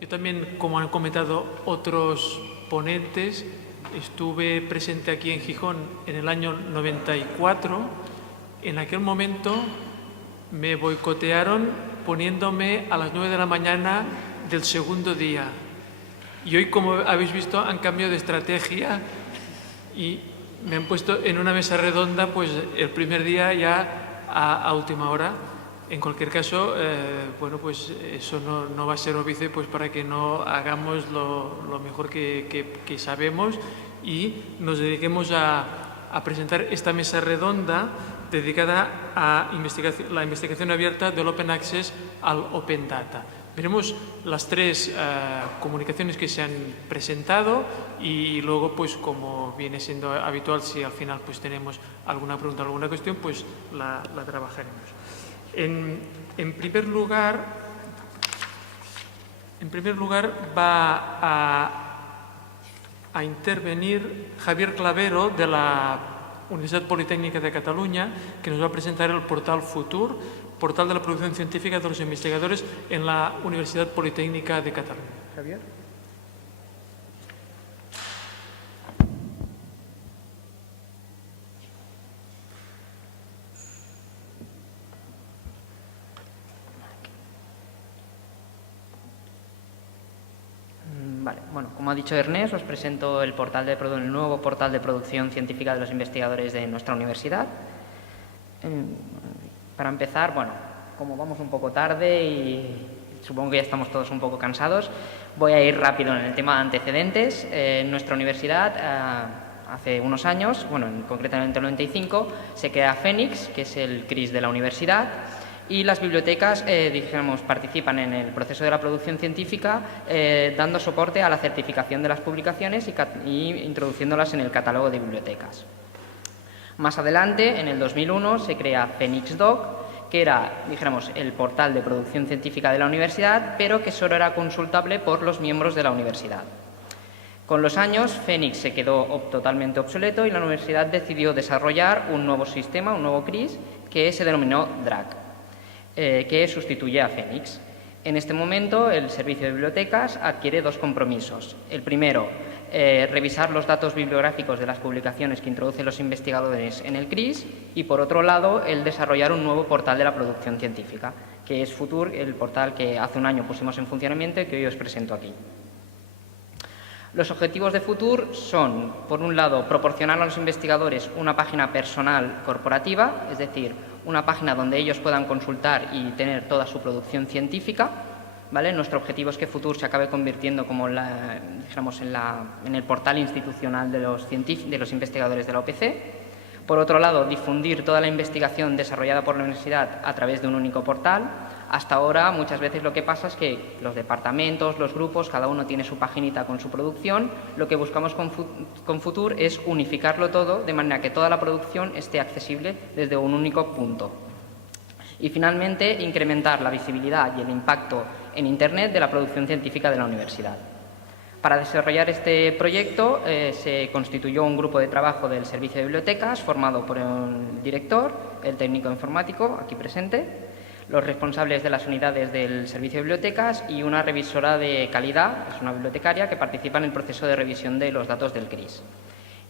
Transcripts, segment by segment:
Yo también, como han comentado otros ponentes, estuve presente aquí en Gijón en el año 94. En aquel momento me boicotearon poniéndome a las 9 de la mañana del segundo día. Y hoy, como habéis visto, han cambiado de estrategia y me han puesto en una mesa redonda pues el primer día ya a última hora. En cualquier caso, bueno, pues eso no va a ser óbice pues para que no hagamos lo mejor que sabemos y nos dediquemos a presentar esta mesa redonda dedicada a la investigación abierta del Open Access al Open Data. Veremos las tres comunicaciones que se han presentado y luego, pues como viene siendo habitual, si al final pues tenemos alguna pregunta o alguna cuestión, pues la trabajaremos. En primer lugar va a intervenir Javier Clavero de la Universidad Politécnica de Cataluña, que nos va a presentar el portal Futur, portal de la producción científica de los investigadores en la Universidad Politécnica de Cataluña. Javier. Vale, bueno, como ha dicho Ernest, os presento el nuevo portal de producción científica de los investigadores de nuestra universidad. Para empezar, bueno, como vamos un poco tarde y supongo que ya estamos todos un poco cansados, voy a ir rápido en el tema de antecedentes. En nuestra universidad, hace unos años, bueno, concretamente en el 95, se crea Fénix, que es el CRIS de la universidad, y las bibliotecas, participan en el proceso de la producción científica, dando soporte a la certificación de las publicaciones y introduciéndolas en el catálogo de bibliotecas. Más adelante, en el 2001, se crea PhoenixDoc, que era, el portal de producción científica de la universidad, pero que solo era consultable por los miembros de la universidad. Con los años, Fénix se quedó totalmente obsoleto y la universidad decidió desarrollar un nuevo sistema, un nuevo CRIS, que se denominó DRAC, que sustituye a Fénix. En este momento, el Servicio de Bibliotecas adquiere dos compromisos. El primero, revisar los datos bibliográficos de las publicaciones que introducen los investigadores en el CRIS y, por otro lado, el desarrollar un nuevo portal de la producción científica, que es Futur, el portal que hace un año pusimos en funcionamiento y que hoy os presento aquí. Los objetivos de Futur son, por un lado, proporcionar a los investigadores una página personal corporativa, es decir, una página donde ellos puedan consultar y tener toda su producción científica, ¿vale? Nuestro objetivo es que Futur se acabe convirtiendo como en el portal institucional de los investigadores de la UPC. Por otro lado, difundir toda la investigación desarrollada por la universidad a través de un único portal. Hasta ahora, muchas veces lo que pasa es que los departamentos, los grupos, cada uno tiene su paginita con su producción. Lo que buscamos con Futur es unificarlo todo de manera que toda la producción esté accesible desde un único punto. Y, finalmente, incrementar la visibilidad y el impacto en Internet de la producción científica de la universidad. Para desarrollar este proyecto se constituyó un grupo de trabajo del Servicio de Bibliotecas formado por el director, el técnico informático, aquí presente, los responsables de las unidades del Servicio de Bibliotecas y una revisora de calidad, es una bibliotecaria, que participa en el proceso de revisión de los datos del CRIS.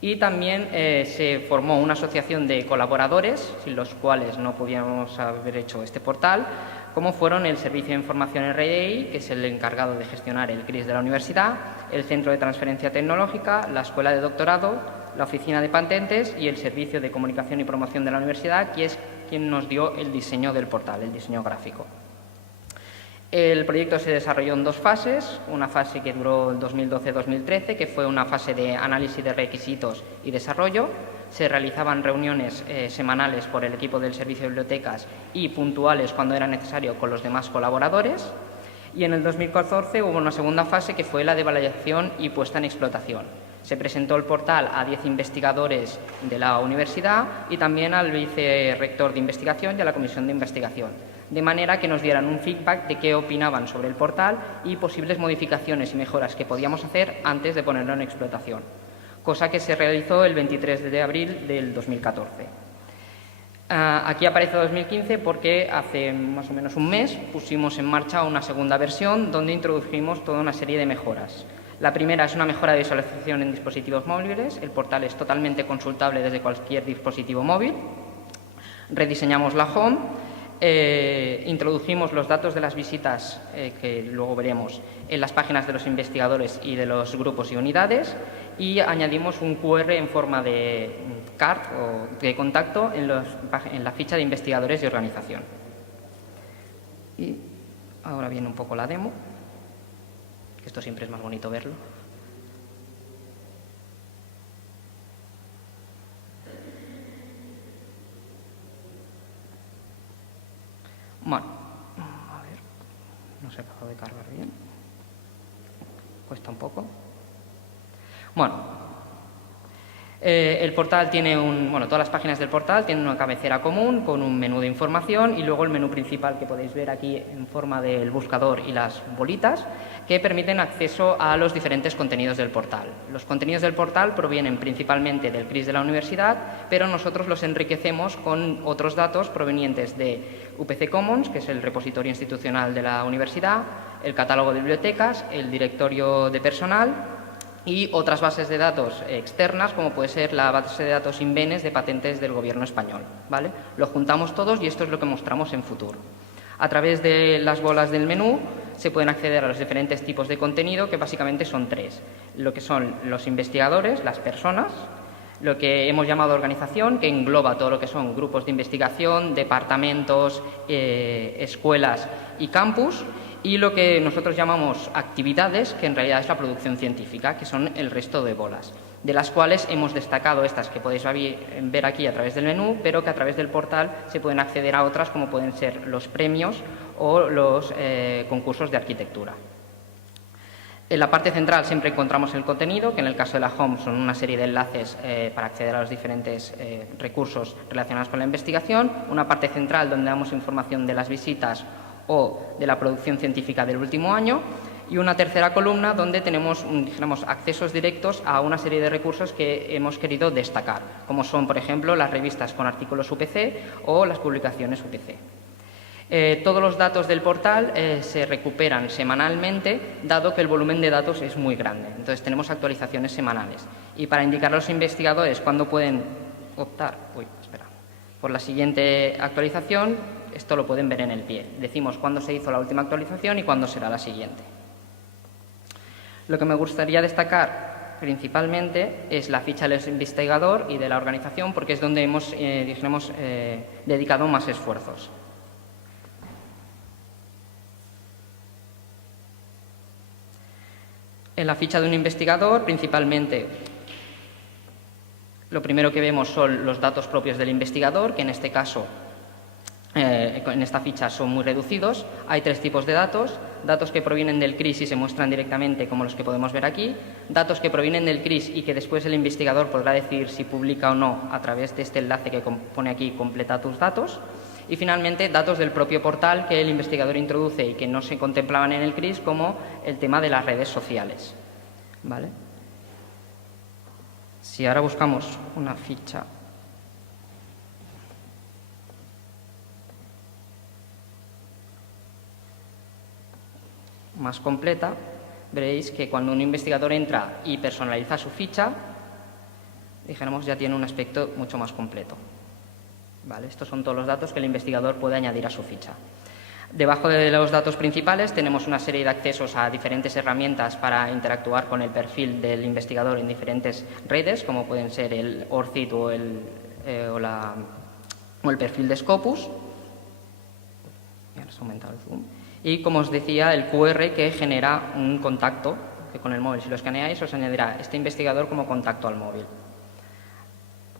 Y también se formó una asociación de colaboradores, sin los cuales no podíamos haber hecho este portal, como fueron el Servicio de Información RDI, que es el encargado de gestionar el CRIS de la universidad, el Centro de Transferencia Tecnológica, la Escuela de Doctorado, la Oficina de Patentes y el Servicio de Comunicación y Promoción de la universidad, que es quien nos dio el diseño del portal, el diseño gráfico. El proyecto se desarrolló en dos fases, una fase que duró el 2012-2013, que fue una fase de análisis de requisitos y desarrollo. Se realizaban reuniones semanales por el equipo del Servicio de Bibliotecas y puntuales cuando era necesario con los demás colaboradores. Y en el 2014 hubo una segunda fase que fue la de validación y puesta en explotación. Se presentó el portal a 10 investigadores de la universidad y también al vicerrector de investigación y a la comisión de investigación, de manera que nos dieran un feedback de qué opinaban sobre el portal y posibles modificaciones y mejoras que podíamos hacer antes de ponerlo en explotación, cosa que se realizó el 23 de abril del 2014. Aquí aparece 2015 porque hace más o menos un mes pusimos en marcha una segunda versión donde introdujimos toda una serie de mejoras. La primera es una mejora de visualización en dispositivos móviles. El portal es totalmente consultable desde cualquier dispositivo móvil. Rediseñamos la home. Introdujimos los datos de las visitas, que luego veremos, en las páginas de los investigadores y de los grupos y unidades, y añadimos un QR en forma de card o de contacto en la ficha de investigadores y organización. Y ahora viene un poco la demo. Esto siempre es más bonito verlo. Bueno, a ver, no se acaba de cargar bien. Cuesta un poco. Bueno, el portal tiene todas las páginas del portal tienen una cabecera común con un menú de información y luego el menú principal que podéis ver aquí en forma del buscador y las bolitas que permiten acceso a los diferentes contenidos del portal. Los contenidos del portal provienen principalmente del CRIS de la universidad, pero nosotros los enriquecemos con otros datos provenientes de UPC Commons, que es el repositorio institucional de la universidad, el catálogo de bibliotecas, el directorio de personal y otras bases de datos externas, como puede ser la base de datos Invenes de patentes del Gobierno español, ¿vale? Lo juntamos todos y esto es lo que mostramos en Futur. A través de las bolas del menú se pueden acceder a los diferentes tipos de contenido, que básicamente son tres. Lo que son los investigadores, las personas, lo que hemos llamado organización, que engloba todo lo que son grupos de investigación, departamentos, escuelas y campus, y lo que nosotros llamamos actividades, que en realidad es la producción científica, que son el resto de bolas, de las cuales hemos destacado estas que podéis ver aquí a través del menú, pero que a través del portal se pueden acceder a otras, como pueden ser los premios o los concursos de arquitectura. En la parte central siempre encontramos el contenido, que en el caso de la home son una serie de enlaces para acceder a los diferentes recursos relacionados con la investigación, una parte central donde damos información de las visitas o de la producción científica del último año, y una tercera columna donde tenemos, dijéramos, accesos directos a una serie de recursos que hemos querido destacar, como son, por ejemplo, las revistas con artículos UPC o las publicaciones UPC. Todos los datos del portal se recuperan semanalmente, dado que el volumen de datos es muy grande. Entonces, tenemos actualizaciones semanales. Y para indicar a los investigadores cuándo pueden optar por la siguiente actualización, esto lo pueden ver en el pie. Decimos cuándo se hizo la última actualización y cuándo será la siguiente. Lo que me gustaría destacar principalmente es la ficha del investigador y de la organización, porque es donde hemos dedicado más esfuerzos. En la ficha de un investigador, principalmente, lo primero que vemos son los datos propios del investigador, que en este caso, en esta ficha, son muy reducidos. Hay tres tipos de datos: datos que provienen del CRIS y se muestran directamente, como los que podemos ver aquí; datos que provienen del CRIS y que después el investigador podrá decidir si publica o no a través de este enlace que pone aquí, completa tus datos; y finalmente datos del propio portal que el investigador introduce y que no se contemplaban en el CRIS, como el tema de las redes sociales, ¿vale? Si ahora buscamos una ficha más completa, veréis que cuando un investigador entra y personaliza su ficha, dijéramos, ya tiene un aspecto mucho más completo, ¿vale? Estos son todos los datos que el investigador puede añadir a su ficha. Debajo de los datos principales tenemos una serie de accesos a diferentes herramientas para interactuar con el perfil del investigador en diferentes redes, como pueden ser el ORCID o el perfil de Scopus. Ahora se ha aumentado el zoom. Y, como os decía, el QR, que genera un contacto, que con el móvil, si lo escaneáis, os añadirá este investigador como contacto al móvil.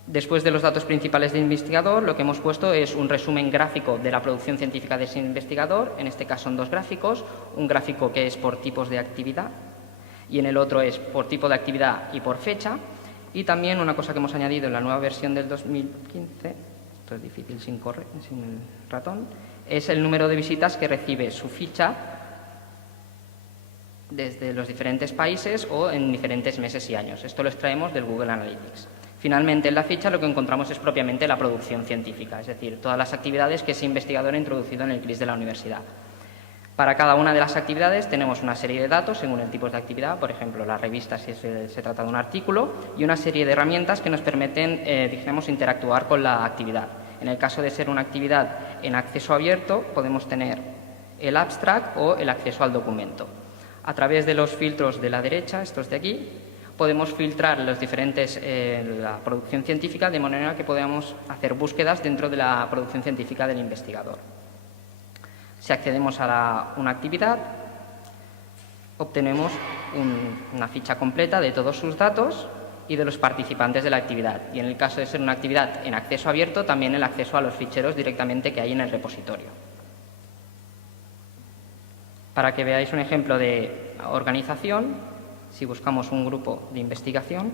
Después de los datos principales del investigador, lo que hemos puesto es un resumen gráfico de la producción científica de ese investigador. En este caso son dos gráficos: un gráfico que es por tipos de actividad y en el otro es por tipo de actividad y por fecha. Y también una cosa que hemos añadido en la nueva versión del 2015, esto es difícil sin el ratón, es el número de visitas que recibe su ficha desde los diferentes países o en diferentes meses y años. Esto lo extraemos del Google Analytics. Finalmente, en la ficha lo que encontramos es propiamente la producción científica, es decir, todas las actividades que ese investigador ha introducido en el CRIS de la universidad. Para cada una de las actividades tenemos una serie de datos según el tipo de actividad, por ejemplo, la revista si se trata de un artículo, y una serie de herramientas que nos permiten, dijéramos, interactuar con la actividad. En el caso de ser una actividad en acceso abierto, podemos tener el abstract o el acceso al documento. A través de los filtros de la derecha, estos de aquí, podemos filtrar los diferentes, la producción científica de manera que podamos hacer búsquedas dentro de la producción científica del investigador. Si accedemos a una actividad, obtenemos una ficha completa de todos sus datos y de los participantes de la actividad. Y en el caso de ser una actividad en acceso abierto, también el acceso a los ficheros directamente que hay en el repositorio. Para que veáis un ejemplo de organización, si buscamos un grupo de investigación,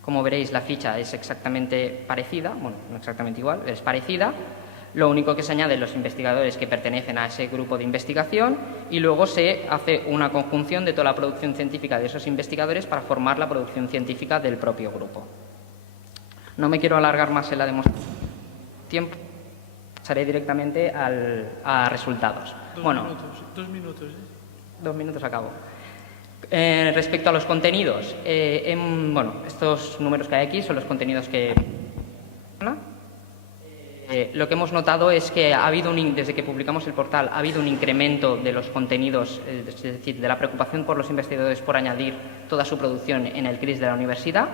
como veréis, la ficha es exactamente parecida, bueno, no exactamente igual, es parecida. Lo único que se añade los investigadores que pertenecen a ese grupo de investigación y luego se hace una conjunción de toda la producción científica de esos investigadores para formar la producción científica del propio grupo. No me quiero alargar más en la demostración. Tiempo. Pasaré directamente a resultados. Dos minutos. 2 minutos acabo. Respecto a los contenidos, estos números que hay aquí son los contenidos que... lo que hemos notado es que ha habido desde que publicamos el portal ha habido un incremento de los contenidos, es decir, de la preocupación por los investigadores por añadir toda su producción en el CRIS de la universidad.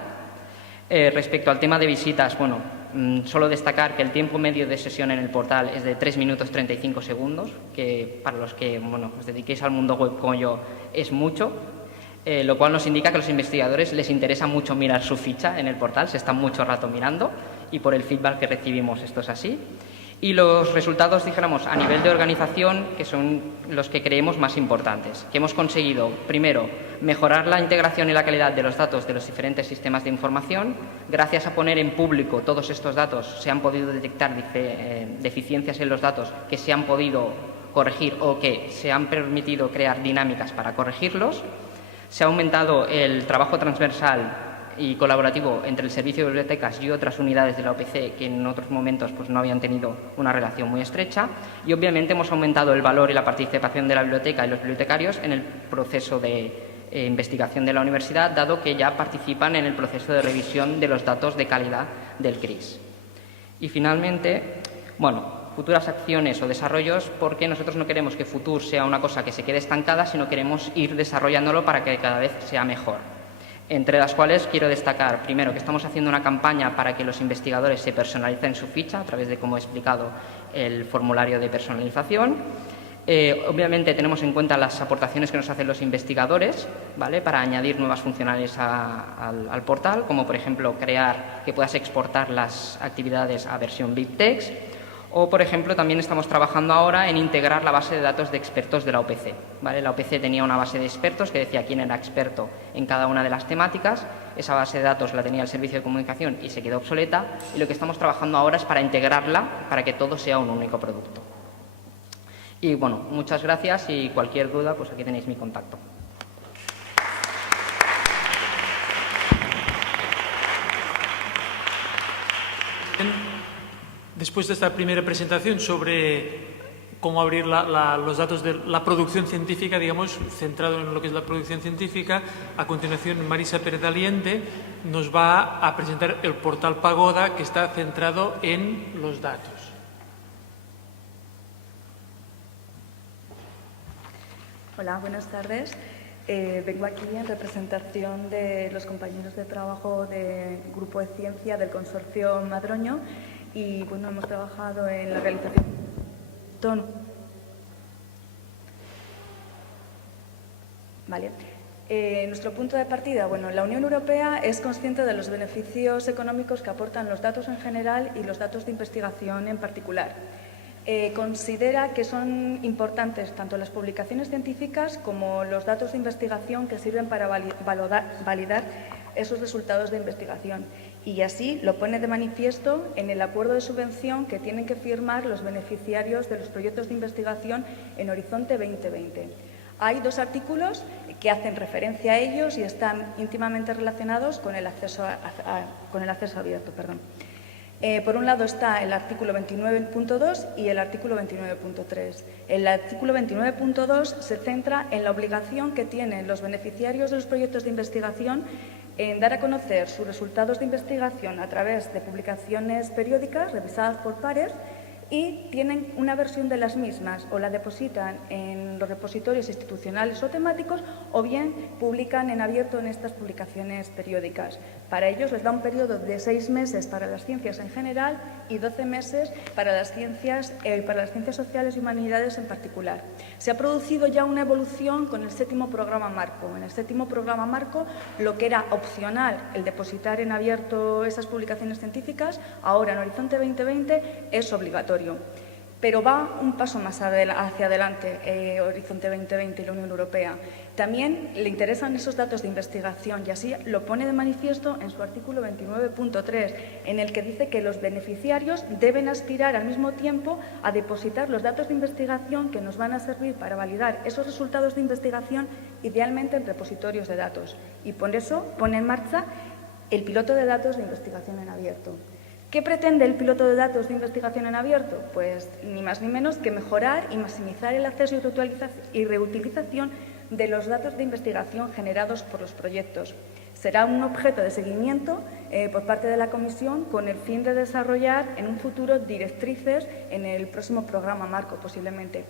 Respecto al tema de visitas, solo destacar que el tiempo medio de sesión en el portal es de 3 minutos 35 segundos, que para los que os dediquéis al mundo web como yo es mucho. Lo cual nos indica que a los investigadores les interesa mucho mirar su ficha en el portal, se están mucho rato mirando y por el feedback que recibimos esto es así. Y los resultados, dijéramos, a nivel de organización, que son los que creemos más importantes, que hemos conseguido, primero, mejorar la integración y la calidad de los datos de los diferentes sistemas de información. Gracias a poner en público todos estos datos, se han podido detectar deficiencias en los datos que se han podido corregir o que se han permitido crear dinámicas para corregirlos. Se ha aumentado el trabajo transversal y colaborativo entre el Servicio de Bibliotecas y otras unidades de la OPC que en otros momentos no habían tenido una relación muy estrecha. Y obviamente hemos aumentado el valor y la participación de la biblioteca y los bibliotecarios en el proceso de investigación de la universidad, dado que ya participan en el proceso de revisión de los datos de calidad del CRIS. Y finalmente, futuras acciones o desarrollos, porque nosotros no queremos que Futur sea una cosa que se quede estancada, sino queremos ir desarrollándolo para que cada vez sea mejor. Entre las cuales quiero destacar, primero, que estamos haciendo una campaña para que los investigadores se personalicen su ficha a través de, como he explicado, el formulario de personalización. Obviamente tenemos en cuenta las aportaciones que nos hacen los investigadores, ¿vale?, para añadir nuevas funcionalidades al portal, como por ejemplo crear que puedas exportar las actividades a versión BibTeX. O, por ejemplo, también estamos trabajando ahora en integrar la base de datos de expertos de la OPC. ¿Vale? La OPC tenía una base de expertos que decía quién era experto en cada una de las temáticas. Esa base de datos la tenía el Servicio de Comunicación y se quedó obsoleta. Y lo que estamos trabajando ahora es para integrarla, para que todo sea un único producto. Y muchas gracias y cualquier duda, pues aquí tenéis mi contacto. Después de esta primera presentación sobre cómo abrir los datos de la producción científica, digamos, centrado en lo que es la producción científica, a continuación Marisa Pérez Aliente nos va a presentar el portal Pagoda, que está centrado en los datos. Hola, buenas tardes. Vengo aquí en representación de los compañeros de trabajo del Grupo de Ciencia del Consorcio Madroño y hemos trabajado en la realización Vale. Nuestro punto de partida, la Unión Europea es consciente de los beneficios económicos que aportan los datos en general y los datos de investigación en particular. Considera que son importantes tanto las publicaciones científicas como los datos de investigación que sirven para validar esos resultados de investigación. Y así lo pone de manifiesto en el acuerdo de subvención que tienen que firmar los beneficiarios de los proyectos de investigación en Horizonte 2020. Hay 2 artículos que hacen referencia a ellos y están íntimamente relacionados con el acceso abierto. Por un lado está el artículo 29.2 y el artículo 29.3. El artículo 29.2 se centra en la obligación que tienen los beneficiarios de los proyectos de investigación en dar a conocer sus resultados de investigación a través de publicaciones periódicas revisadas por pares y tienen una versión de las mismas o la depositan en los repositorios institucionales o temáticos o bien publican en abierto en estas publicaciones periódicas. Para ellos les da un periodo de 6 meses para las ciencias en general y 12 meses para las ciencias sociales y humanidades en particular. Se ha producido ya una evolución con el 7º programa marco. En el 7º programa marco, lo que era opcional, el depositar en abierto esas publicaciones científicas, ahora en Horizonte 2020 es obligatorio. Pero va un paso más hacia adelante Horizonte 2020 y la Unión Europea. También le interesan esos datos de investigación y así lo pone de manifiesto en su artículo 29.3, en el que dice que los beneficiarios deben aspirar al mismo tiempo a depositar los datos de investigación que nos van a servir para validar esos resultados de investigación, idealmente en repositorios de datos. Y por eso pone en marcha el piloto de datos de investigación en abierto. ¿Qué pretende el piloto de datos de investigación en abierto? Pues ni más ni menos que mejorar y maximizar el acceso y reutilización de los datos de investigación generados por los proyectos. Será un objeto de seguimiento por parte de la Comisión con el fin de desarrollar en un futuro directrices en el próximo programa marco, posiblemente.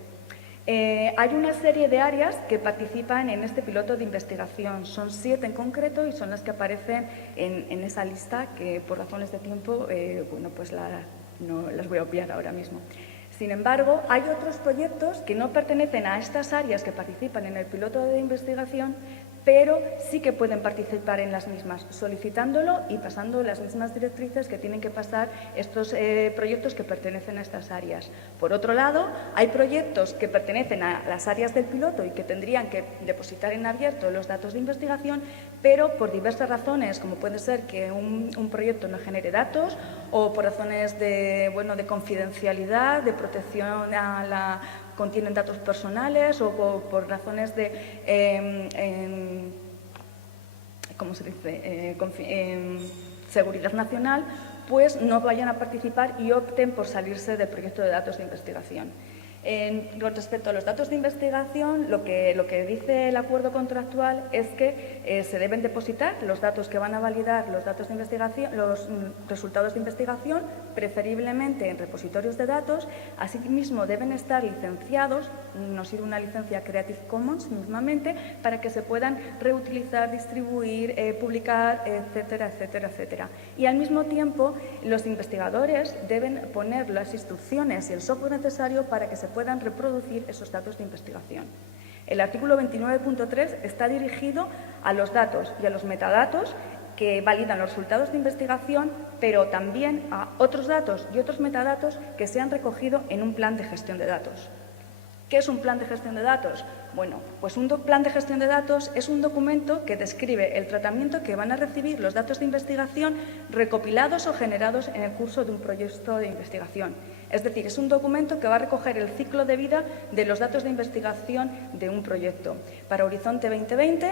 Hay una serie de áreas que participan en este piloto de investigación. Son 7 en concreto y son las que aparecen en esa lista que, por razones de tiempo, no las voy a obviar ahora mismo. Sin embargo, hay otros proyectos que no pertenecen a estas áreas que participan en el piloto de investigación, pero sí que pueden participar en las mismas, solicitándolo y pasando las mismas directrices que tienen que pasar estos proyectos que pertenecen a estas áreas. Por otro lado, hay proyectos que pertenecen a las áreas del piloto y que tendrían que depositar en abierto los datos de investigación, pero por diversas razones, como puede ser que un proyecto no genere datos o por razones de confidencialidad, de protección contienen datos personales o por razones de seguridad nacional, pues no vayan a participar y opten por salirse del proyecto de datos de investigación. Con respecto a los datos de investigación, lo que dice el acuerdo contractual es que se deben depositar los datos que van a validar los datos de investigación, los resultados de investigación, preferiblemente en repositorios de datos. Asimismo, deben estar licenciados, nos sirve una licencia Creative Commons mismamente, para que se puedan reutilizar, distribuir, publicar, etcétera, etcétera, etcétera. Y al mismo tiempo, los investigadores deben poner las instrucciones y el software necesario para que se puedan reproducir esos datos de investigación. El artículo 29.3 está dirigido a los datos y a los metadatos que validan los resultados de investigación, pero también a otros datos y otros metadatos que se han recogido en un plan de gestión de datos. ¿Qué es un plan de gestión de datos? Bueno, pues un plan de gestión de datos es un documento que describe el tratamiento que van a recibir los datos de investigación recopilados o generados en el curso de un proyecto de investigación. Es decir, es un documento que va a recoger el ciclo de vida de los datos de investigación de un proyecto. Para Horizonte 2020,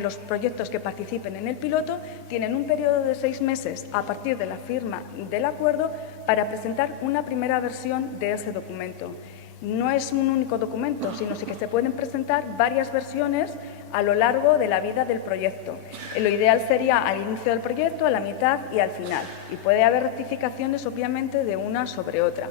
los proyectos que participen en el piloto tienen un periodo de 6 meses a partir de la firma del acuerdo para presentar una primera versión de ese documento. No es un único documento, sino que se pueden presentar varias versiones a lo largo de la vida del proyecto. Lo ideal sería al inicio del proyecto, a la mitad y al final. Y puede haber rectificaciones, obviamente, de una sobre otra.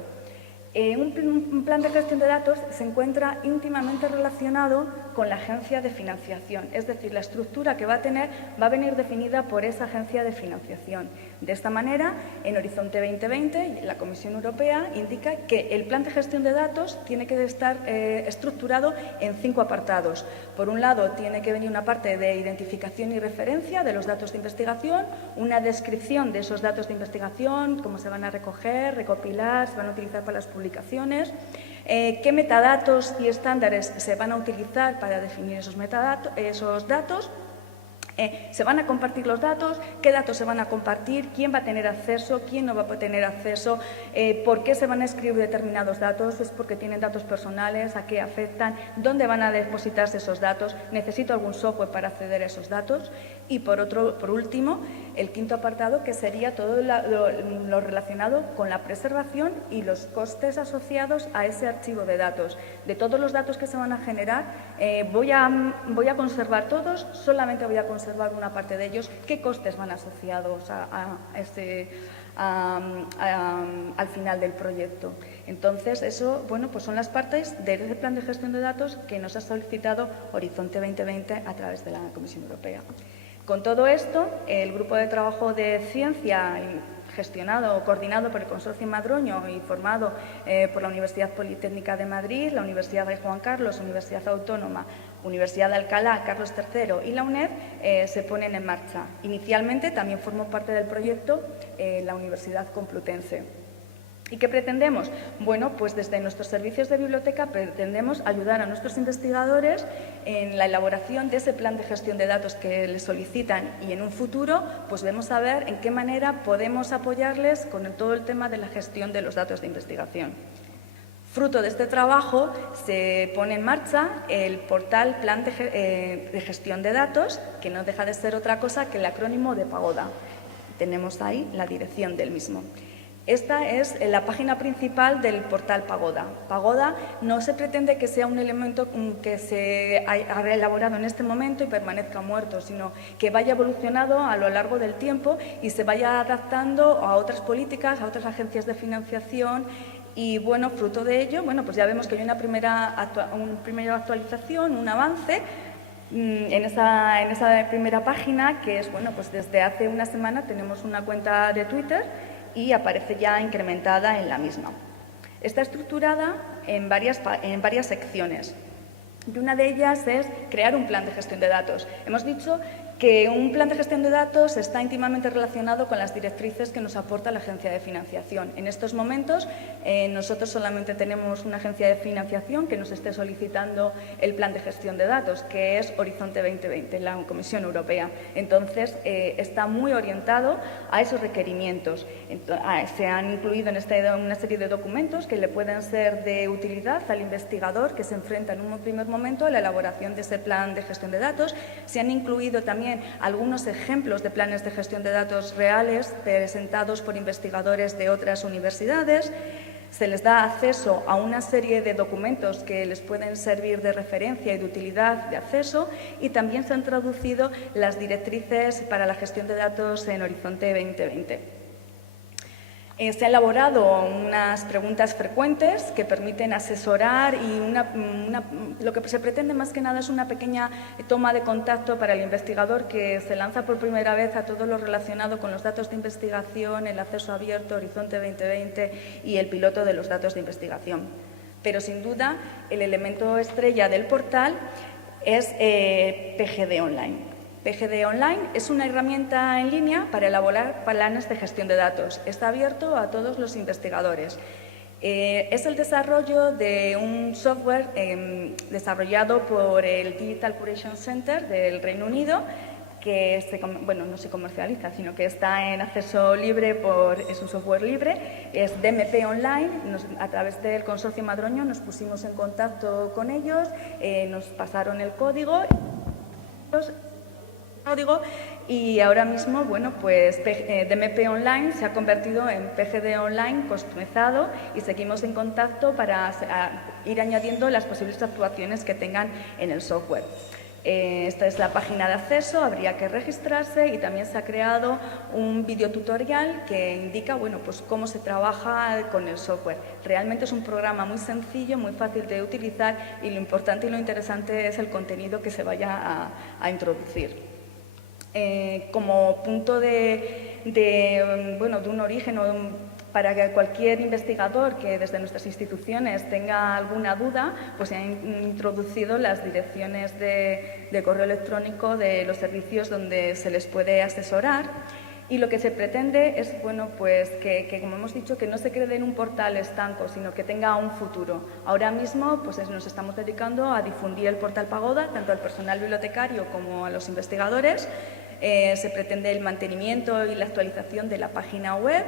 Un plan de gestión de datos se encuentra íntimamente relacionado con la agencia de financiación, es decir, la estructura que va a tener va a venir definida por esa agencia de financiación. De esta manera, en Horizonte 2020, la Comisión Europea indica que el plan de gestión de datos tiene que estar estructurado en 5 apartados. Por un lado, tiene que venir una parte de identificación y referencia de los datos de investigación, una descripción de esos datos de investigación, cómo se van a recoger, recopilar, se van a utilizar para las publicaciones, qué metadatos y estándares se van a utilizar para definir esos datos, Se van a compartir los datos, qué datos se van a compartir, quién va a tener acceso, quién no va a tener acceso, por qué se van a escribir determinados datos, es porque tienen datos personales, a qué afectan, dónde van a depositarse esos datos, necesito algún software para acceder a esos datos. Y por último, el quinto apartado, que sería todo lo relacionado con la preservación y los costes asociados a ese archivo de datos. De todos los datos que se van a generar, voy a conservar todos, solamente voy a conservar una parte de ellos. ¿Qué costes van asociados al final del proyecto? Entonces, eso, bueno, pues son las partes de ese plan de gestión de datos que nos ha solicitado Horizonte 2020 a través de la Comisión Europea. Con todo esto, el grupo de trabajo de ciencia gestionado o coordinado por el Consorcio Madroño y formado por la Universidad Politécnica de Madrid, la Universidad Rey Juan Carlos, Universidad Autónoma, Universidad de Alcalá, Carlos III y la UNED se ponen en marcha. Inicialmente también formó parte del proyecto la Universidad Complutense. ¿Y qué pretendemos? Bueno, pues desde nuestros servicios de biblioteca pretendemos ayudar a nuestros investigadores en la elaboración de ese plan de gestión de datos que les solicitan y en un futuro pues vamos a ver en qué manera podemos apoyarles con todo el tema de la gestión de los datos de investigación. Fruto de este trabajo se pone en marcha el portal Plan de Gestión de Datos, que no deja de ser otra cosa que el acrónimo de Pagoda. Tenemos ahí la dirección del mismo. Esta es la página principal del portal Pagoda. Pagoda no se pretende que sea un elemento que se haya elaborado en este momento y permanezca muerto, sino que vaya evolucionado a lo largo del tiempo y se vaya adaptando a otras políticas, a otras agencias de financiación. Y bueno, fruto de ello, bueno, pues ya vemos que hay una primera actualización, un avance en esa primera página, que es, bueno, pues desde hace una semana tenemos una cuenta de Twitter y aparece ya incrementada en la misma. Está estructurada en varias secciones y una de ellas es crear un plan de gestión de datos. Hemos dicho que un plan de gestión de datos está íntimamente relacionado con las directrices que nos aporta la agencia de financiación. En estos momentos nosotros solamente tenemos una agencia de financiación que nos esté solicitando el plan de gestión de datos, que es Horizonte 2020, la Comisión Europea. Entonces, está muy orientado a esos requerimientos. Se han incluido en una serie de documentos que le pueden ser de utilidad al investigador que se enfrenta en un primer momento a la elaboración de ese plan de gestión de datos. Se han incluido también algunos ejemplos de planes de gestión de datos reales presentados por investigadores de otras universidades. Se les da acceso a una serie de documentos que les pueden servir de referencia y de utilidad de acceso, y también se han traducido las directrices para la gestión de datos en Horizonte 2020. Se han elaborado unas preguntas frecuentes que permiten asesorar y lo que se pretende más que nada es una pequeña toma de contacto para el investigador que se lanza por primera vez a todo lo relacionado con los datos de investigación, el acceso abierto, Horizonte 2020 y el piloto de los datos de investigación. Pero sin duda el elemento estrella del portal es PGD Online. PGD Online es una herramienta en línea para elaborar planes de gestión de datos. Está abierto a todos los investigadores. Es el desarrollo de un software desarrollado por el Digital Curation Center del Reino Unido, que no se comercializa, sino que está en acceso libre, es un software libre, es DMP Online. A través del Consorcio Madroño nos pusimos en contacto con ellos, nos pasaron el código y ahora mismo, bueno, pues DMP Online se ha convertido en PGD Online customizado y seguimos en contacto para ir añadiendo las posibles actuaciones que tengan en el software. Esta es la página de acceso, habría que registrarse y también se ha creado un videotutorial que indica, bueno, pues cómo se trabaja con el software. Realmente es un programa muy sencillo, muy fácil de utilizar y lo importante y lo interesante es el contenido que se vaya a introducir. Como punto de un origen para que cualquier investigador que desde nuestras instituciones tenga alguna duda, pues se han introducido las direcciones de correo electrónico de los servicios donde se les puede asesorar. Y lo que se pretende es, bueno, pues que, como hemos dicho, que no se quede en un portal estanco, sino que tenga un futuro. Ahora mismo pues nos estamos dedicando a difundir el portal Pagoda, tanto al personal bibliotecario como a los investigadores. Se pretende el mantenimiento y la actualización de la página web.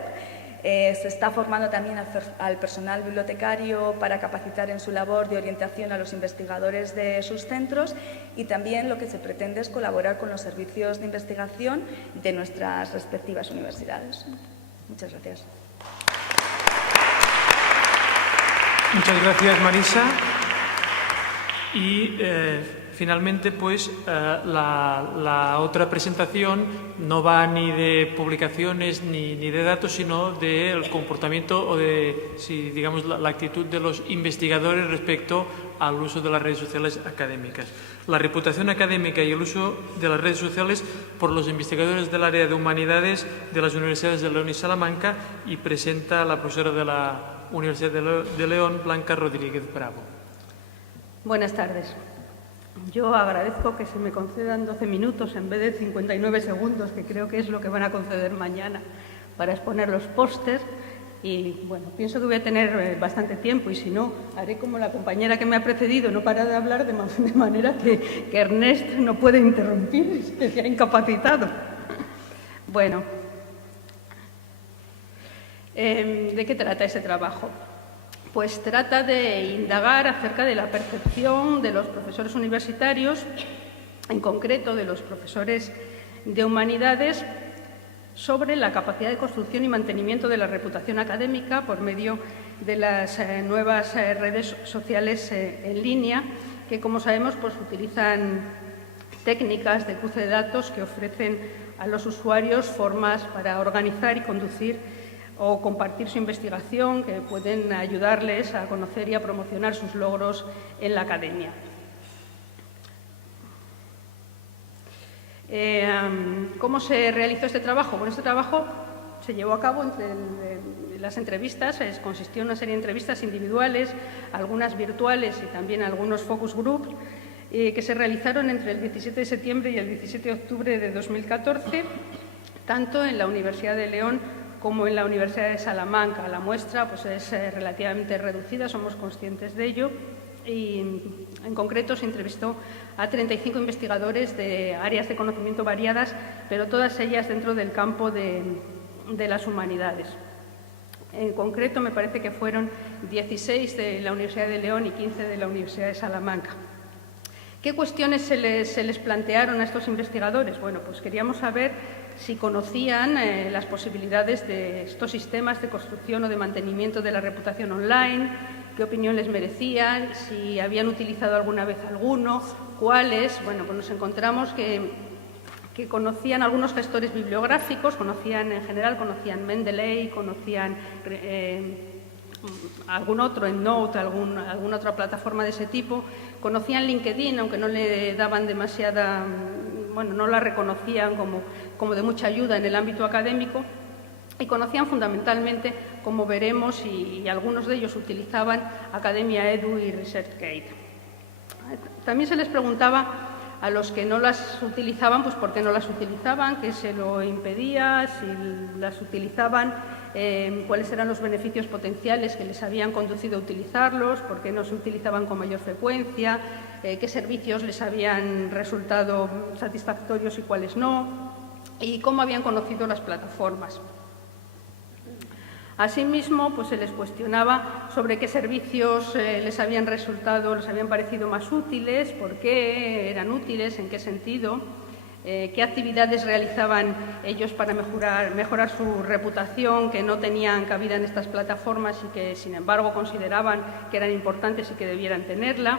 Se está formando también al personal bibliotecario para capacitar en su labor de orientación a los investigadores de sus centros, y también lo que se pretende es colaborar con los servicios de investigación de nuestras respectivas universidades. Muchas gracias. Muchas gracias, Marisa. Y finalmente, pues la otra presentación no va ni de publicaciones ni de datos, sino del comportamiento o de, si digamos, la actitud de los investigadores respecto al uso de las redes sociales académicas. La reputación académica y el uso de las redes sociales por los investigadores del área de humanidades de las universidades de León y Salamanca, y presenta a la profesora de la Universidad de León, Blanca Rodríguez Bravo. Buenas tardes. Yo agradezco que se me concedan 12 minutos en vez de 59 segundos, que creo que es lo que van a conceder mañana, para exponer los pósters. Y bueno, pienso que voy a tener bastante tiempo, y si no, haré como la compañera que me ha precedido, no para de hablar de manera que Ernest no puede interrumpir, se ha incapacitado. Bueno, ¿de qué trata ese trabajo? Pues trata de indagar acerca de la percepción de los profesores universitarios, en concreto de los profesores de humanidades, sobre la capacidad de construcción y mantenimiento de la reputación académica por medio de las nuevas redes sociales en línea, que, como sabemos, pues utilizan técnicas de cruce de datos que ofrecen a los usuarios formas para organizar y conducir o compartir su investigación, que pueden ayudarles a conocer y a promocionar sus logros en la academia. ¿Cómo se realizó este trabajo? Bueno, este trabajo se llevó a cabo entre las entrevistas, consistió en una serie de entrevistas individuales, algunas virtuales y también algunos focus groups, que se realizaron entre el 17 de septiembre y el 17 de octubre de 2014, tanto en la Universidad de León como en la Universidad de Salamanca. La muestra pues, es relativamente reducida, somos conscientes de ello, y en concreto se entrevistó a 35 investigadores de áreas de conocimiento variadas, pero todas ellas dentro del campo de las humanidades. En concreto, me parece que fueron 16 de la Universidad de León y 15 de la Universidad de Salamanca. ¿Qué cuestiones se les plantearon a estos investigadores? Bueno, pues queríamos saber si conocían las posibilidades de estos sistemas de construcción o de mantenimiento de la reputación online, qué opinión les merecían, si habían utilizado alguna vez alguno, cuáles. Bueno, pues nos encontramos que conocían algunos gestores bibliográficos, en general conocían Mendeley, conocían algún otro, EndNote, alguna otra plataforma de ese tipo, conocían LinkedIn, aunque no le daban demasiada, bueno, no la reconocían como de mucha ayuda en el ámbito académico, y conocían fundamentalmente, como veremos, y algunos de ellos utilizaban Academia Edu y ResearchGate. También se les preguntaba a los que no las utilizaban, pues por qué no las utilizaban, qué se lo impedía, si las utilizaban, cuáles eran los beneficios potenciales que les habían conducido a utilizarlos, por qué no se utilizaban con mayor frecuencia, qué servicios les habían resultado satisfactorios y cuáles no, y cómo habían conocido las plataformas. Asimismo, pues se les cuestionaba sobre qué servicios les habían parecido más útiles, por qué eran útiles, en qué sentido, qué actividades realizaban ellos para mejorar su reputación, que no tenían cabida en estas plataformas y que, sin embargo, consideraban que eran importantes y que debieran tenerla.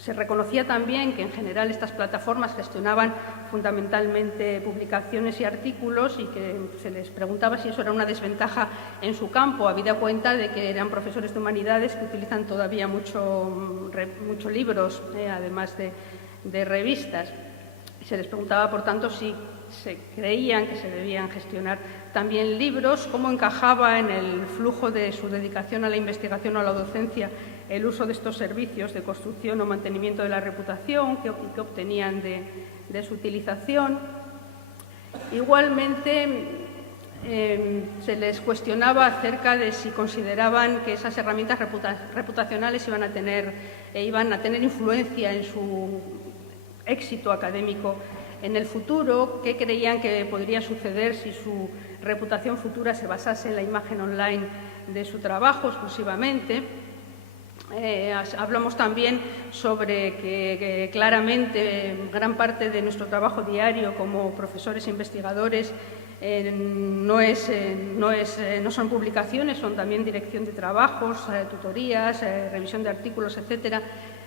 Se reconocía también que, en general, estas plataformas gestionaban fundamentalmente publicaciones y artículos, y que se les preguntaba si eso era una desventaja en su campo, habida cuenta de que eran profesores de humanidades que utilizan todavía muchos libros, además de revistas. Se les preguntaba, por tanto, si se creían que se debían gestionar también libros, cómo encajaba en el flujo de su dedicación a la investigación o a la docencia el uso de estos servicios de construcción o mantenimiento de la reputación, qué obtenían de su utilización. Igualmente, se les cuestionaba acerca de si consideraban que esas herramientas reputacionales iban a tener influencia en su éxito académico en el futuro, qué creían que podría suceder si su reputación futura se basase en la imagen online de su trabajo exclusivamente. Hablamos también sobre que claramente gran parte de nuestro trabajo diario como profesores e investigadores no son publicaciones, son también dirección de trabajos, tutorías, revisión de artículos, etcétera,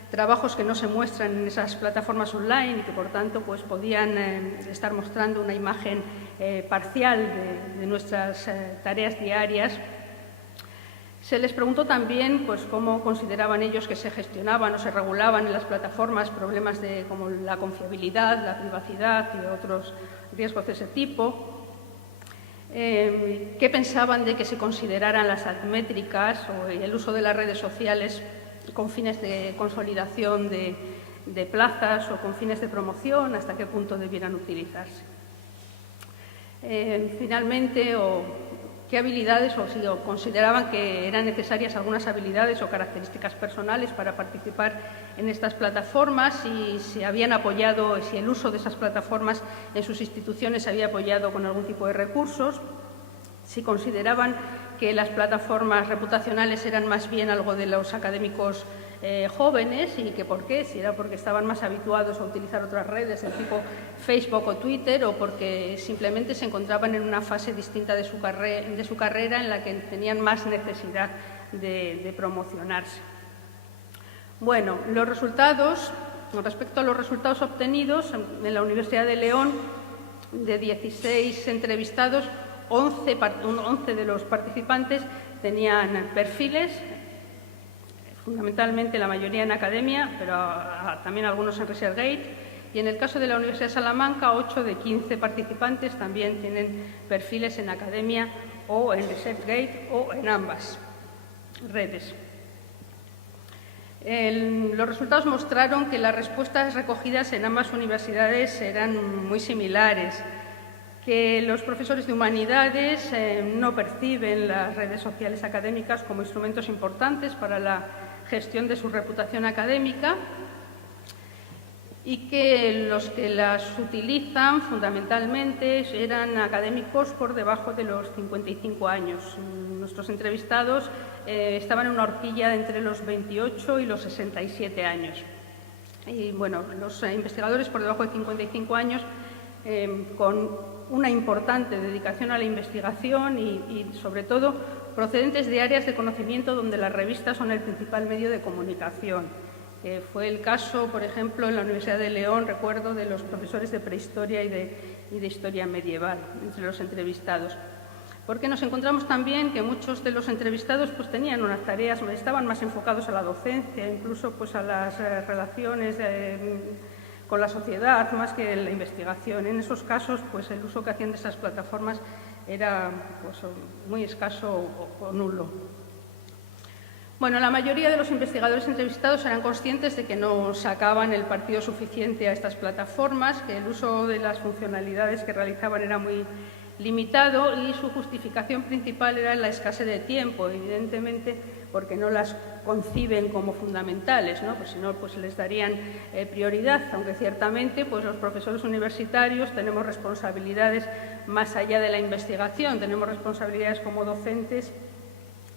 trabajos que no se muestran en esas plataformas online y que, por tanto, pues, podían estar mostrando una imagen parcial de nuestras tareas diarias. Se les preguntó también pues, cómo consideraban ellos que se gestionaban o se regulaban en las plataformas problemas como la confiabilidad, la privacidad y otros riesgos de ese tipo. ¿Qué pensaban de que se consideraran las métricas o el uso de las redes sociales con fines de consolidación de plazas o con fines de promoción? ¿Hasta qué punto debieran utilizarse? Finalmente, ¿qué habilidades o si consideraban que eran necesarias algunas habilidades o características personales para participar en estas plataformas y si habían apoyado, si el uso de esas plataformas en sus instituciones se había apoyado con algún tipo de recursos? Si consideraban que las plataformas reputacionales eran más bien algo de los académicos jóvenes y que por qué, si era porque estaban más habituados a utilizar otras redes del tipo Facebook o Twitter o porque simplemente se encontraban en una fase distinta de su carrera en la que tenían más necesidad de promocionarse. Bueno, respecto a los resultados obtenidos en la Universidad de León, de 16 entrevistados, 11 de los participantes tenían perfiles, fundamentalmente la mayoría en academia, pero también algunos en ResearchGate. Y en el caso de la Universidad de Salamanca, 8 de 15 participantes también tienen perfiles en academia o en ResearchGate o en ambas redes. Los resultados mostraron que las respuestas recogidas en ambas universidades eran muy similares, que los profesores de humanidades no perciben las redes sociales académicas como instrumentos importantes para la gestión de su reputación académica y que los que las utilizan fundamentalmente eran académicos por debajo de los 55 años. Nuestros entrevistados estaban en una horquilla entre los 28 y los 67 años. Y bueno, los investigadores por debajo de 55 años con una importante dedicación a la investigación y sobre todo, procedentes de áreas de conocimiento donde las revistas son el principal medio de comunicación. Fue el caso, por ejemplo, en la Universidad de León, recuerdo, de los profesores de prehistoria y de historia medieval, entre los entrevistados. Porque nos encontramos también que muchos de los entrevistados pues, tenían unas tareas, estaban más enfocados a la docencia, incluso pues, a las relaciones con la sociedad, más que la investigación. En esos casos, pues, el uso que hacían de esas plataformas era pues, muy escaso o nulo. Bueno, la mayoría de los investigadores entrevistados eran conscientes de que no sacaban el partido suficiente a estas plataformas, que el uso de las funcionalidades que realizaban era muy limitado y su justificación principal era la escasez de tiempo, evidentemente porque no las conciben como fundamentales, ¿no? Pues si no, pues les darían prioridad, aunque ciertamente pues los profesores universitarios tenemos responsabilidades más allá de la investigación, tenemos responsabilidades como docentes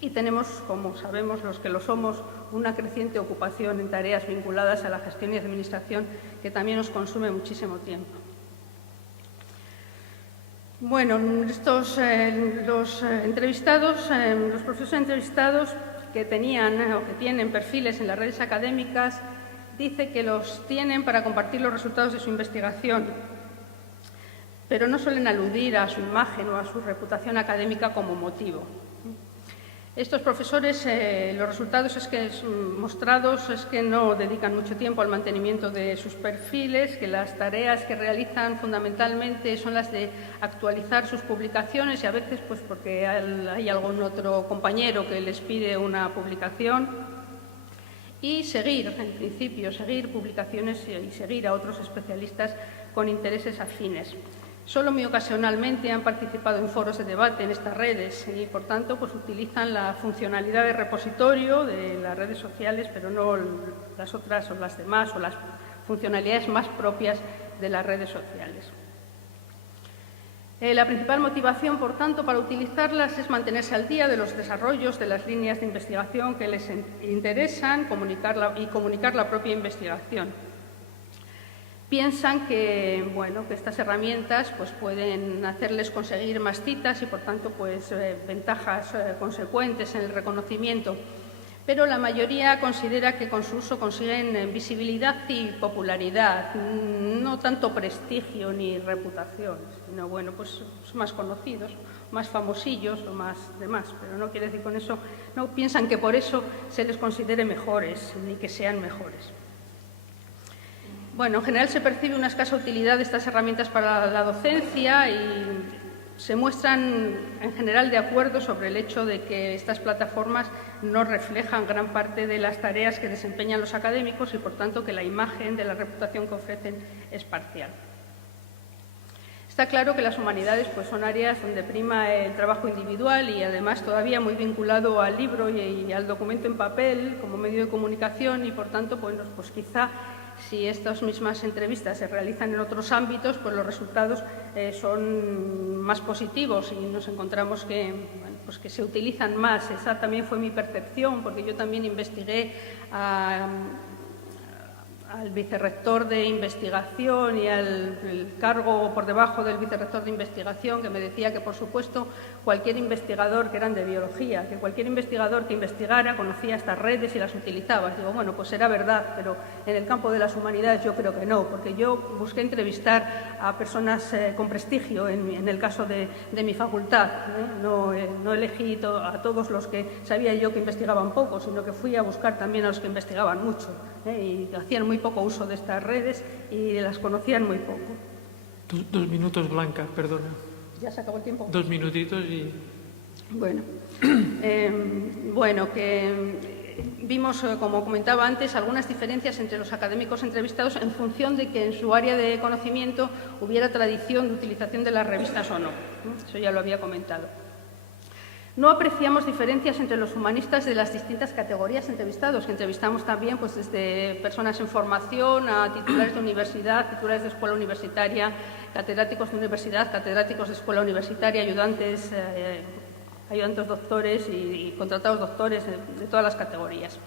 y tenemos, como sabemos los que lo somos, una creciente ocupación en tareas vinculadas a la gestión y administración que también nos consume muchísimo tiempo. Bueno, los entrevistados, los profesores entrevistados que tenían o que tienen perfiles en las redes académicas, dice que los tienen para compartir los resultados de su investigación, pero no suelen aludir a su imagen o a su reputación académica como motivo. Estos profesores, los resultados mostrados es que no dedican mucho tiempo al mantenimiento de sus perfiles, que las tareas que realizan fundamentalmente son las de actualizar sus publicaciones y a veces pues porque hay algún otro compañero que les pide una publicación y seguir, en principio, seguir publicaciones y seguir a otros especialistas con intereses afines. Solo muy ocasionalmente han participado en foros de debate en estas redes y, por tanto, pues utilizan la funcionalidad de repositorio de las redes sociales, pero no las otras o las demás o las funcionalidades más propias de las redes sociales. La principal motivación, por tanto, para utilizarlas es mantenerse al día de los desarrollos de las líneas de investigación que les interesan y comunicar la propia investigación. Piensan que, bueno, que estas herramientas pues, pueden hacerles conseguir más citas y, por tanto, pues, ventajas consecuentes en el reconocimiento. Pero la mayoría considera que con su uso consiguen visibilidad y popularidad, no tanto prestigio ni reputación, sino, bueno, pues son más conocidos, más famosillos o más demás. Pero no quiere decir con eso, no piensan que por eso se les considere mejores ni que sean mejores. Bueno, en general se percibe una escasa utilidad de estas herramientas para la docencia y se muestran en general de acuerdo sobre el hecho de que estas plataformas no reflejan gran parte de las tareas que desempeñan los académicos y, por tanto, que la imagen de la reputación que ofrecen es parcial. Está claro que las humanidades pues, son áreas donde prima el trabajo individual y, además, todavía muy vinculado al libro y al documento en papel como medio de comunicación y, por tanto, pues quizá si estas mismas entrevistas se realizan en otros ámbitos, pues los resultados son más positivos y nos encontramos que, bueno, pues que se utilizan más. Esa también fue mi percepción, porque yo también investigué al vicerrector de investigación y al cargo por debajo del vicerrector de investigación, que me decía que, por supuesto, cualquier investigador, que eran de biología, que cualquier investigador que investigara conocía estas redes y las utilizaba. Digo, bueno, pues será verdad, pero en el campo de las humanidades yo creo que no, porque yo busqué entrevistar a personas con prestigio en el caso de mi facultad. No elegí a todos los que sabía yo que investigaban poco, sino que fui a buscar también a los que investigaban mucho y hacían muy poco uso de estas redes y las conocían muy poco. 2 minutos, Blanca, perdona. ¿Ya se acabó el tiempo? 2 minutitos y... Bueno, que vimos, como comentaba antes, algunas diferencias entre los académicos entrevistados en función de que en su área de conocimiento hubiera tradición de utilización de las revistas o no. Eso ya lo había comentado. No apreciamos diferencias entre los humanistas de las distintas categorías entrevistados, que entrevistamos también pues, desde personas en formación a titulares de universidad, titulares de escuela universitaria, catedráticos de universidad, catedráticos de escuela universitaria, ayudantes doctores y contratados doctores de todas las categorías.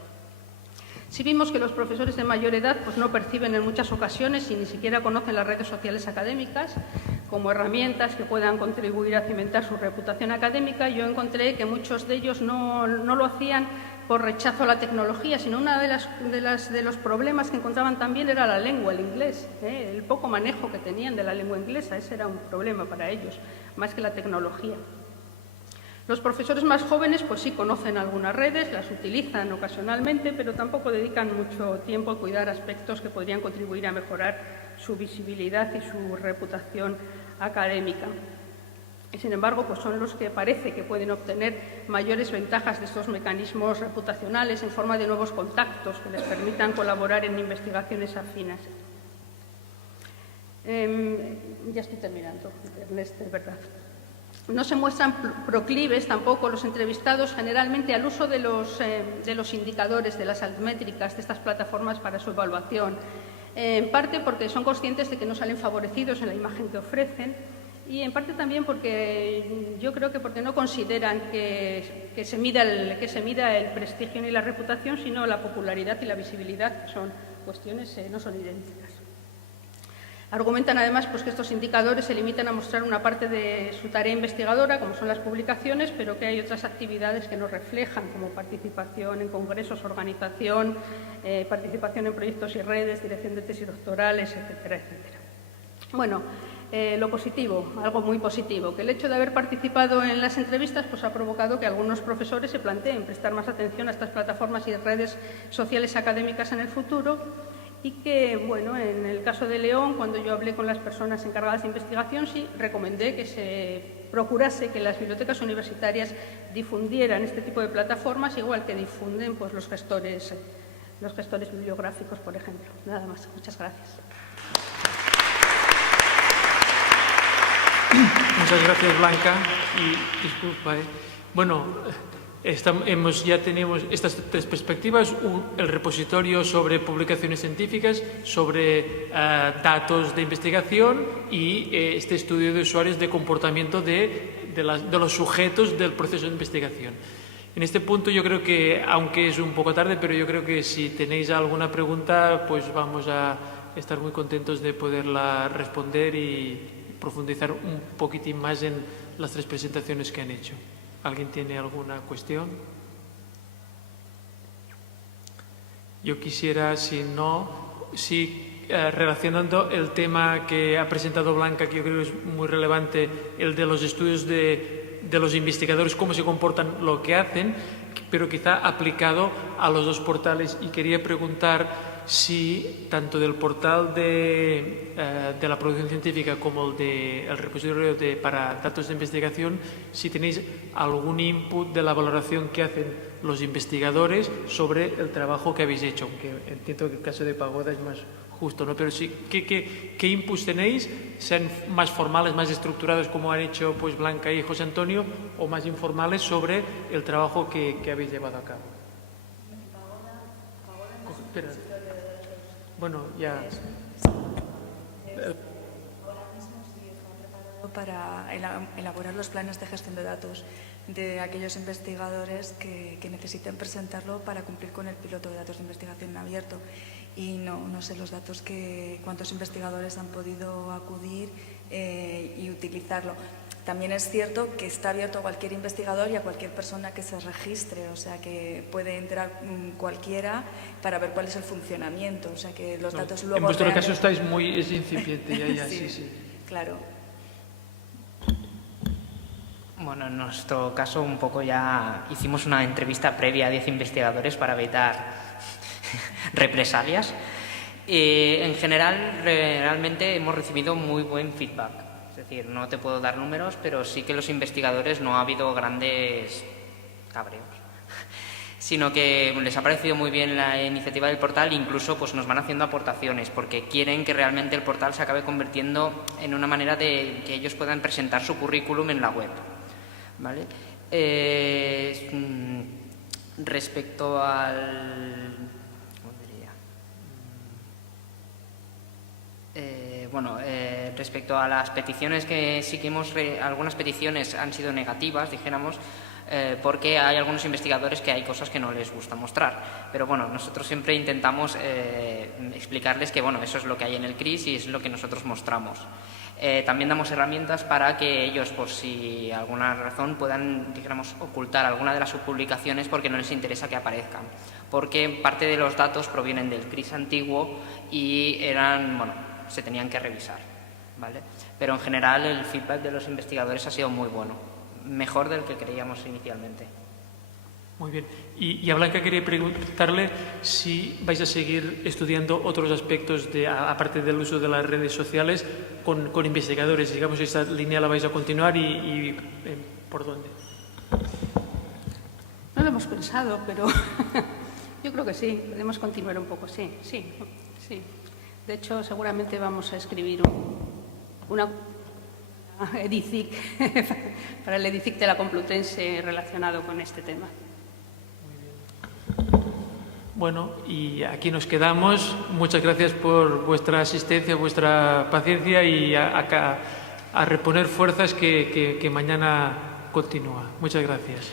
Sí vimos que los profesores de mayor edad pues, no perciben en muchas ocasiones y ni siquiera conocen las redes sociales académicas como herramientas que puedan contribuir a cimentar su reputación académica. Yo encontré que muchos de ellos no lo hacían por rechazo a la tecnología, sino uno de los problemas que encontraban también era la lengua, el inglés, el poco manejo que tenían de la lengua inglesa. Ese era un problema para ellos, más que la tecnología. Los profesores más jóvenes pues sí conocen algunas redes, las utilizan ocasionalmente, pero tampoco dedican mucho tiempo a cuidar aspectos que podrían contribuir a mejorar su visibilidad y su reputación académica. Y, sin embargo, pues son los que parece que pueden obtener mayores ventajas de estos mecanismos reputacionales en forma de nuevos contactos que les permitan colaborar en investigaciones afines. Ya estoy terminando, Ernest, es verdad. No se muestran proclives tampoco los entrevistados generalmente al uso de los indicadores, de las altmétricas, de estas plataformas para su evaluación. En parte porque son conscientes de que no salen favorecidos en la imagen que ofrecen y en parte también porque yo creo que porque no consideran que se mida el prestigio ni la reputación, sino la popularidad y la visibilidad, que son cuestiones no son idénticas. Argumentan además pues, que estos indicadores se limitan a mostrar una parte de su tarea investigadora, como son las publicaciones, pero que hay otras actividades que no reflejan, como participación en congresos, organización, participación en proyectos y redes, dirección de tesis doctorales, etcétera, etcétera. Bueno, lo positivo, algo muy positivo, que el hecho de haber participado en las entrevistas pues, ha provocado que algunos profesores se planteen prestar más atención a estas plataformas y redes sociales académicas en el futuro. Y que, bueno, en el caso de León, cuando yo hablé con las personas encargadas de investigación, sí recomendé que se procurase que las bibliotecas universitarias difundieran este tipo de plataformas, igual que difunden pues, los gestores bibliográficos, por ejemplo. Nada más. Muchas gracias. Muchas gracias, Blanca. Y disculpa, Bueno, ya tenemos estas tres perspectivas: el repositorio sobre publicaciones científicas, sobre datos de investigación y este estudio de usuarios de comportamiento de los sujetos del proceso de investigación. En este punto yo creo que, aunque es un poco tarde, pero yo creo que si tenéis alguna pregunta, pues vamos a estar muy contentos de poderla responder y profundizar un poquitín más en las tres presentaciones que han hecho. ¿Alguien tiene alguna cuestión? Yo quisiera, relacionando el tema que ha presentado Blanca, que yo creo que es muy relevante, el de los estudios de los investigadores, cómo se comportan, lo que hacen, pero quizá aplicado a los dos portales. Y quería preguntar si tanto del portal de la producción científica como el repositorio para datos de investigación, si tenéis algún input de la valoración que hacen los investigadores sobre el trabajo que habéis hecho, aunque entiendo que el caso de Pagoda es más justo, ¿no? Pero sí, ¿qué inputs tenéis? ¿Sean más formales, más estructurados, como han hecho pues Blanca y José Antonio, o más informales sobre el trabajo que habéis llevado a cabo? Espera. Bueno, ya. Ahora mismo sí está preparado para elaborar los planes de gestión de datos de aquellos investigadores que necesiten presentarlo para cumplir con el piloto de datos de investigación en abierto. Y no sé los datos cuántos investigadores han podido acudir y utilizarlo. También es cierto que está abierto a cualquier investigador y a cualquier persona que se registre, o sea que puede entrar cualquiera para ver cuál es el funcionamiento, o sea que los datos luego... En vuestro caso es incipiente, ya, sí. Claro. Bueno, en nuestro caso un poco ya hicimos una entrevista previa a 10 investigadores para evitar represalias. En general, realmente hemos recibido muy buen feedback. Es decir, no te puedo dar números, pero sí que los investigadores no ha habido grandes cabreos, sino que les ha parecido muy bien la iniciativa del portal. Incluso pues nos van haciendo aportaciones porque quieren que realmente el portal se acabe convirtiendo en una manera de que ellos puedan presentar su currículum en la web, ¿vale? Respecto al... respecto a las peticiones, que sí que algunas peticiones han sido negativas, dijéramos, porque hay algunos investigadores que hay cosas que no les gusta mostrar. Pero bueno, nosotros siempre intentamos explicarles que bueno, eso es lo que hay en el CRIS y es lo que nosotros mostramos. También damos herramientas para que ellos, por si alguna razón, puedan, dijéramos, ocultar alguna de las subpublicaciones porque no les interesa que aparezcan. Porque parte de los datos provienen del CRIS antiguo y se tenían que revisar, ¿vale? Pero en general el feedback de los investigadores ha sido muy bueno, mejor del que creíamos inicialmente. Muy bien. Y a Blanca quería preguntarle si vais a seguir estudiando otros aspectos, aparte del uso de las redes sociales, con investigadores. Digamos, esta línea la vais a continuar y ¿por dónde? No lo hemos pensado, pero yo creo que sí, podemos continuar un poco, sí. De hecho, seguramente vamos a escribir una EDICIC para el EDICIC de la Complutense relacionado con este tema. Bueno, y aquí nos quedamos. Muchas gracias por vuestra asistencia, vuestra paciencia y a reponer fuerzas que mañana continúa. Muchas gracias.